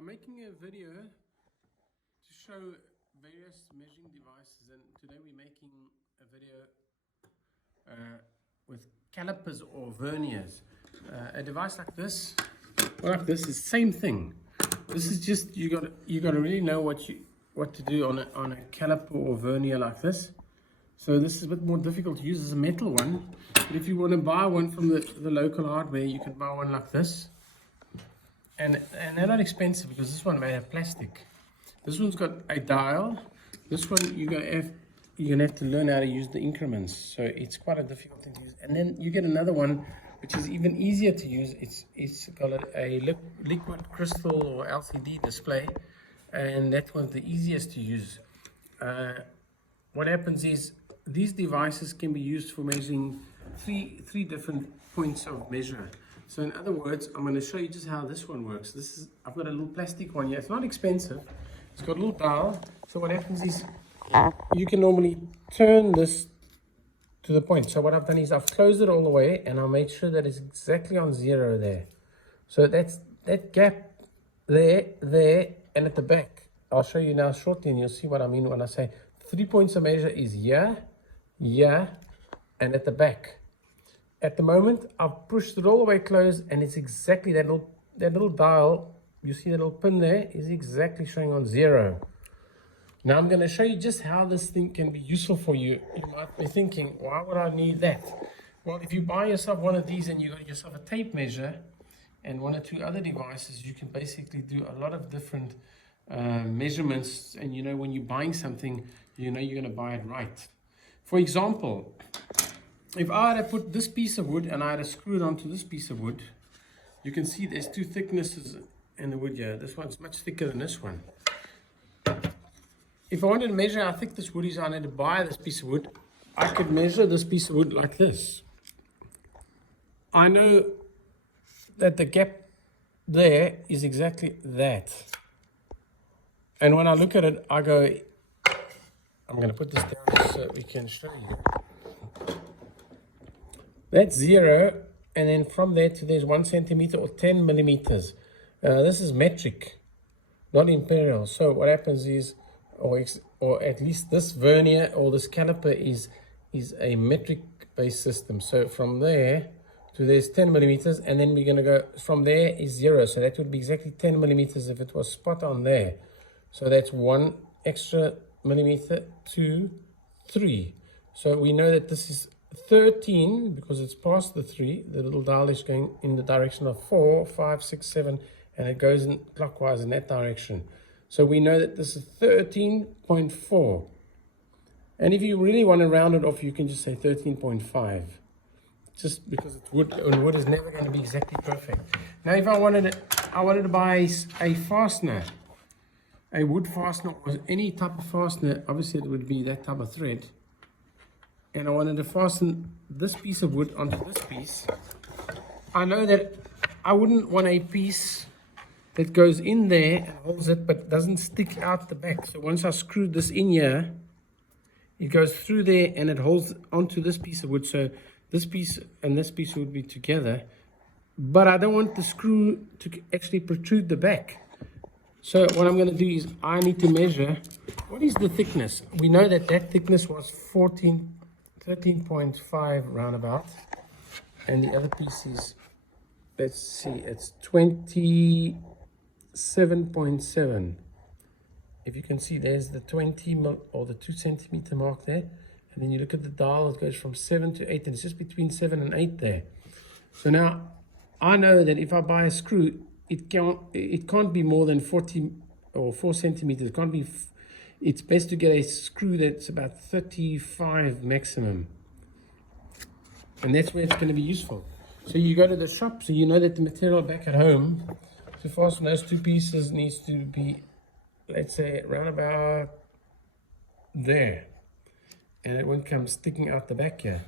I'm making a video to show various measuring devices, and today we're making a video with calipers or verniers. A device like this, is the same thing. This is just you got to really know what to do on a caliper or vernier like this. So this is a bit more difficult to use as a metal one, but if you want to buy one from the local hardware, you can buy one like this. And they're not expensive because this one made of plastic. This one's got a dial. This one you're gonna have to learn how to use the increments. So it's quite a difficult thing to use. And then you get another one which is even easier to use. It's got a liquid crystal or LCD display, and that one's the easiest to use. What happens is these devices can be used for measuring three different points of measure. So in other words, I'm going to show you just how this one works. I've got a little plastic one here. It's not expensive. It's got a little dial. So what happens is you can normally turn this to the point. So what I've done is I've closed it all the way, and I'll make sure that it's exactly on 0 there. So that's that gap there, and at the back. I'll show you now shortly, and you'll see what I mean when I say 3 points of measure is here, and at the back. At the moment, I've pushed it all the way closed, and it's exactly that little dial. You see that little pin there is exactly showing on 0. Now I'm going to show you just how this thing can be useful for you. You might be thinking, why would I need that? Well, if you buy yourself one of these and you got yourself a tape measure and 1 or 2 other devices, you can basically do a lot of different measurements. And you know, when you're buying something, you know you're going to buy it right. For example, if I had to put this piece of wood and I had to screw it onto this piece of wood, you can see there's 2 thicknesses in the wood here. This one's much thicker than this one. If I wanted to measure how thick this wood is, I need to buy this piece of wood. I could measure this piece of wood like this. I know that the gap there is exactly that. And when I look at it, I go, I'm going to put this down so we can show you. That's 0, and then from there to there's 1 centimeter or 10 millimeters. This is metric, not imperial. So what happens is, or at least this vernier or this caliper is a metric based system. So from there to there's 10 millimeters, and then we're going to go from there is 0. So that would be exactly 10 millimeters if it was spot on there. So that's 1 extra millimeter, 2, 3. So we know that this is 13 because it's past the 3. The little dial is going in the direction of 4, 5, 6, 7, and it goes in clockwise in that direction. So we know that this is 13.4. And if you really want to round it off, you can just say 13.5. Just because it's wood, and wood is never going to be exactly perfect. Now, if I wanted to buy a fastener, a wood fastener or any type of fastener, obviously it would be that type of thread. And I wanted to fasten this piece of wood onto this piece. I know that I wouldn't want a piece that goes in there and holds it but doesn't stick out the back. So once I screwed this in here, it goes through there and it holds onto this piece of wood. So this piece and this piece would be together. But I don't want the screw to actually protrude the back. So what I'm going to do is I need to measure what is the thickness. We know that thickness was 13.5 roundabout, and the other piece is, let's see, it's 27.7. If you can see, there's the 20 or the 2 centimeter mark there, and then you look at the dial, it goes from 7 to 8, and it's just between 7 and 8 there. So now I know that if I buy a screw, it can't be more than 40 or 4 centimeters. It can't be. It's best to get a screw that's about 35 maximum. And that's where it's going to be useful. So you go to the shop, so you know that the material back at home to fasten those 2 pieces needs to be, let's say, around about there. And it won't come sticking out the back here,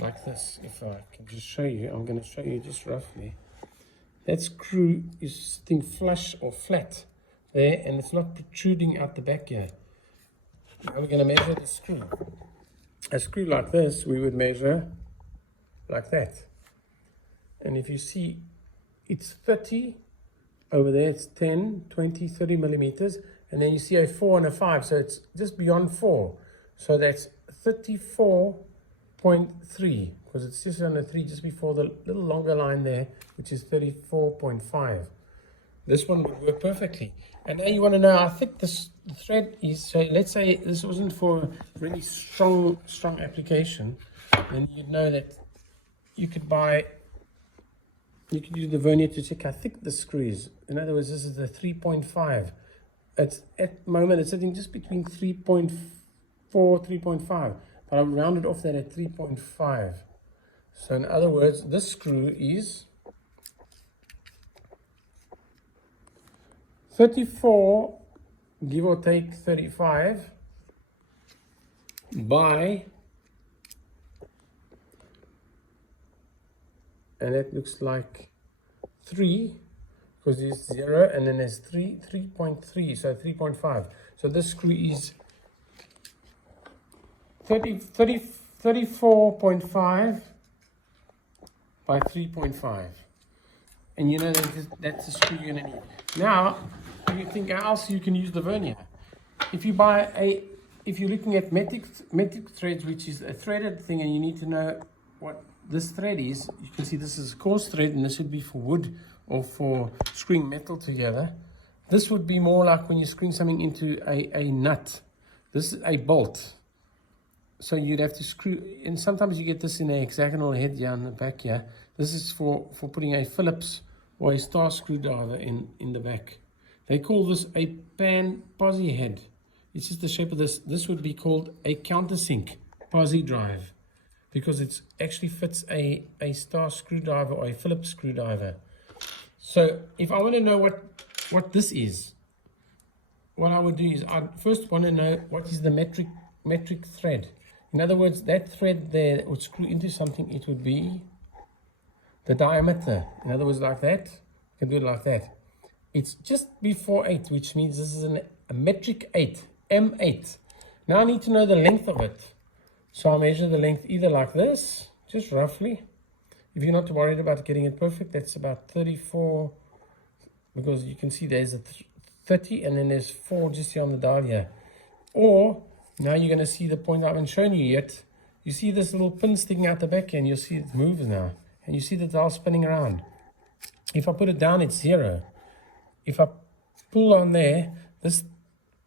like this. If I can just show you, I'm going to show you just roughly. That screw is sitting flush or flat there, and it's not protruding out the back here. Now we're going to measure the screw. A screw like this, we would measure like that. And if you see, it's 30 over there it's 10, 20, 30 millimeters, and then you see a 4 and a 5, so it's just beyond 4. So that's 34.3, because it's just under 3, just before the little longer line there, which is 34.5. This one would work perfectly. And now you want to know how thick this thread is. So let's say this wasn't for really strong application, then you'd know that you could use the vernier to check how thick the screw is. In other words, this is the 3.5. It's at the moment it's sitting just between 3.4, 3.5. But I've rounded off that at 3.5. So in other words, this screw is 34, give or take 35, by, and that looks like 3, because there's 0 and then there's 3.3, so 3.5. So this screw is 34.5 by 3.5. And you know that's the screw you're going to need. Now, you think how else you can use the vernier. If you're looking at metric threads, which is a threaded thing, and you need to know what this thread is, you can see this is a coarse thread, and this would be for wood or for screwing metal together. This would be more like when you're screwing something into a nut. This is a bolt. So you'd have to screw, and sometimes you get this in a hexagonal head here on the back here. This is for putting a Phillips or a star screwdriver in the back. They call this a pan posi head. It's just the shape of this. This would be called a countersink posi drive, because it actually fits a star screwdriver or a Phillips screwdriver. So if I want to know what this is, what I would do is I'd first want to know what is the metric thread. In other words, that thread there that would screw into something, it would be the diameter. In other words, like that. You can do it like that. It's just before 8, which means this is a metric 8, M8. Now I need to know the length of it. So I measure the length either like this, just roughly. If you're not worried about getting it perfect, that's about 34, because you can see there's a 30 and then there's 4 just here on the dial here. Or, now you're going to see the point I haven't shown you yet. You see this little pin sticking out the back, and you'll see it moves now. And you see the dial spinning around. If I put it down, it's 0. If I pull on there, this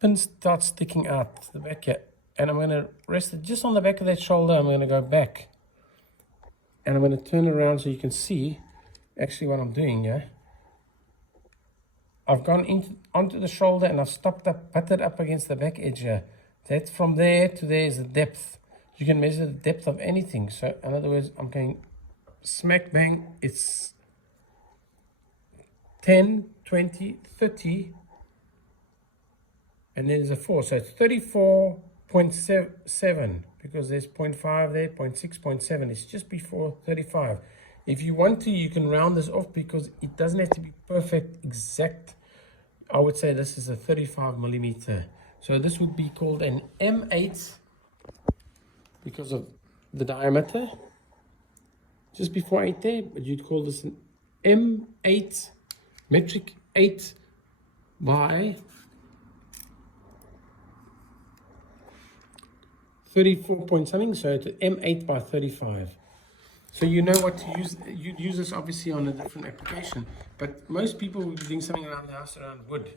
pin starts sticking out the back here. And I'm going to rest it just on the back of that shoulder. I'm going to go back. And I'm going to turn around so you can see actually what I'm doing here. I've gone onto the shoulder, and I've stopped up, butted up against the back edge here. That from there to there is the depth. You can measure the depth of anything. So in other words, I'm going smack bang. It's 10, 20, 30, and then there's a 4. So it's 34.7, because there's 0.5 there, 0.6, 0.7. It's just before 35. If you want to, you can round this off, because it doesn't have to be perfect, exact. I would say this is a 35 millimeter. So this would be called an M8 because of the diameter. Just before 8 there, but you'd call this an M8, metric 8 by 34 point something, so it's M8 by 35. So you know what to use. You'd use this obviously on a different application, but most people would be doing something around the house around wood.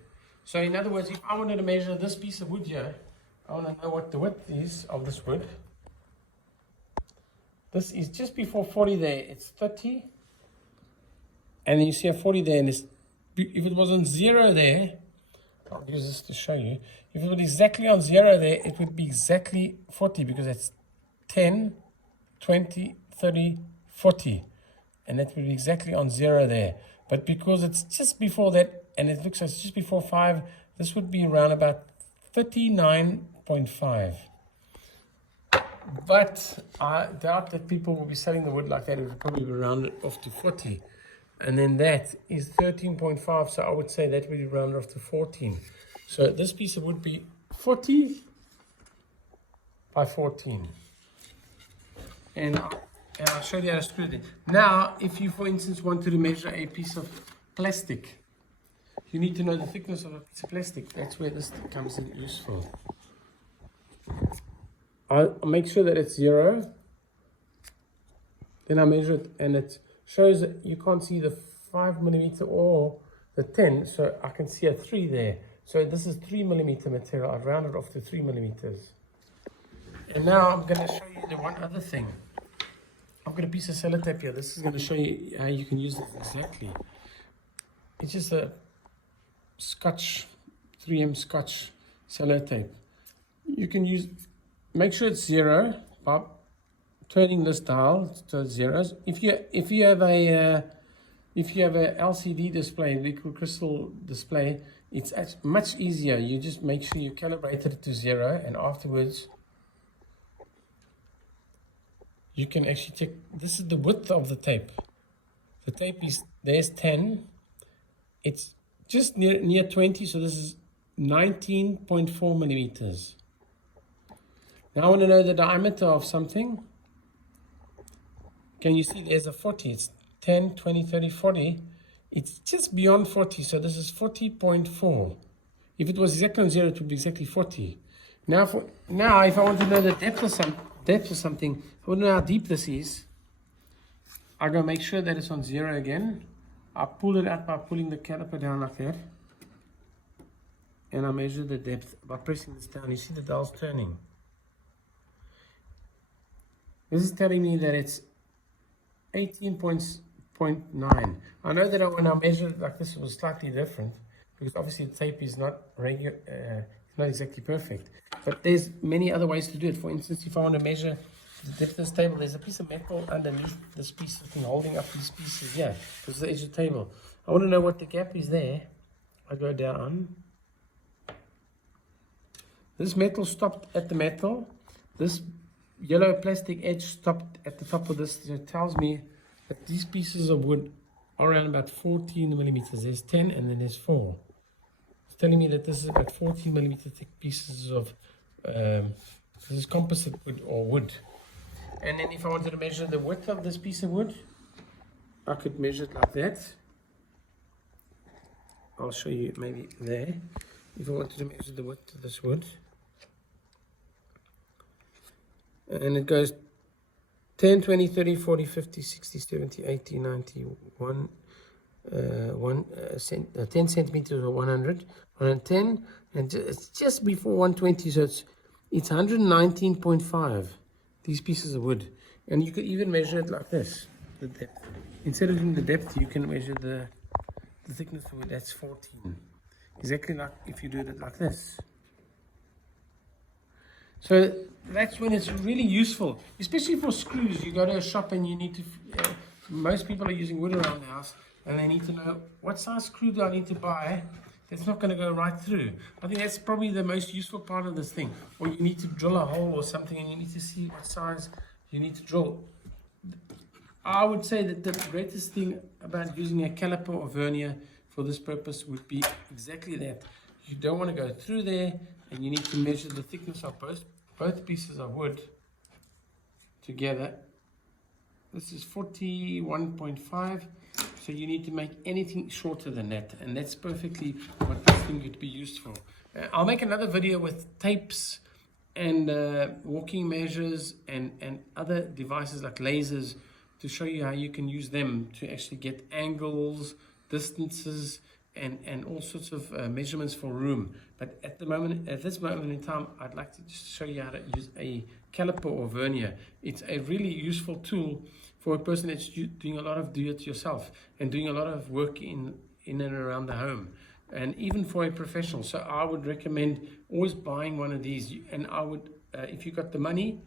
So in other words, if I wanted to measure this piece of wood here, I want to know what the width is of this wood. This is just before 40 there, it's 30. And then you see a 40 there, and if it was on 0 there, I'll use this to show you. If it was exactly on 0 there, it would be exactly 40, because it's 10, 20, 30, 40. And that would be exactly on 0 there. But because it's just before that, and it looks like it's just before 5, this would be around about 39.5. But I doubt that people will be selling the wood like that. It would probably be rounded off to 40. And then that is 13.5. So I would say that would be rounded off to 14. So this piece of wood would be 40 by 14. And I'll show you how to screw it in. Now, if you, for instance, wanted to measure a piece of plastic, you need to know the thickness of a piece of plastic. That's where this comes in useful. I'll make sure that it's 0. Then I measure it, and it shows that you can't see the 5mm or the 10, so I can see a 3 there. So this is 3mm material. I've rounded off to 3mm. And now I'm going to show you the one other thing. I've got a piece of sellotape here. This is going to show you how you can use it exactly. It's just a Scotch, 3M Scotch sellotape. You can use, make sure it's 0 by turning this dial to zeros. If you have a LCD display, liquid crystal display, it's much easier. You just make sure you calibrate it to 0, and afterwards you can actually check. This is the width of the tape. The tape is, there's 10. It's just near 20, so this is 19.4mm. Now I want to know the diameter of something. Can you see there's a 40? It's 10, 20, 30, 40. It's just beyond 40, so this is 40.4. If it was exactly on 0, it would be exactly 40. Now, if I want to know the depth of something, I want to know how deep this is. I go make sure that it's on 0 again. I pull it out by pulling the caliper down like that. And I measure the depth by pressing this down. You see the dial's turning. This is telling me that it's 18.9. I know that when I measured it like this, it was slightly different, because obviously the tape is not regular, it's not exactly perfect. But there's many other ways to do it. For instance, if I want to measure the depth of this table, there's a piece of metal underneath this piece of thing holding up these pieces here. This is the edge of the table. I want to know what the gap is there. I go down. This metal stopped at the metal. This yellow plastic edge stopped at the top of this. It tells me that these pieces of wood are around about 14mm. There's 10 and then there's 4. It's telling me that this is about 14mm thick pieces of this is composite wood or wood. And then if I wanted to measure the width of this piece of wood, I could measure it like that. I'll show you maybe there. If I wanted to measure the width of this wood, and it goes 10, 20, 30, 40, 50, 60, 70, 80, 90, 10 centimeters or 100, 110, and it's just before 120, so it's 119.5, these pieces of wood. And you could even measure it like this, the depth. Instead of doing the depth, you can measure the thickness of wood. That's 14. Exactly like if you do it like this. So that's when it's really useful, especially for screws. You go to a shop and you need to, most people are using wood around the house, and they need to know what size screw do I need to buy that's not going to go right through. I think that's probably the most useful part of this thing. Or you need to drill a hole or something and you need to see what size you need to drill. I would say that the greatest thing about using a caliper or vernier for this purpose would be exactly that. You don't want to go through there, and you need to measure the thickness of both pieces of wood together. This is 41.5, so you need to make anything shorter than that, and that's perfectly what this thing could be used for. I'll make another video with tapes and walking measures and other devices like lasers to show you how you can use them to actually get angles, distances, and all sorts of measurements for room. But at this moment in time, I'd like to just show you how to use a caliper or vernier. It's a really useful tool for a person that's doing a lot of do-it-yourself and doing a lot of work in and around the home, and even for a professional. So I would recommend always buying one of these. And I would, if you got the money,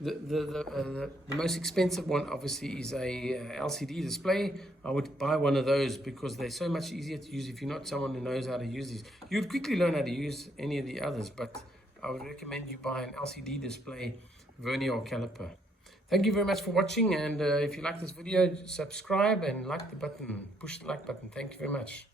the most expensive one obviously is a LCD display. I would buy one of those because they're so much easier to use if you're not someone who knows how to use these. You would quickly learn how to use any of the others, but I would recommend you buy an LCD display, vernier or caliper. Thank you very much for watching, and if you like this video, subscribe and like the button, push the like button. Thank you very much.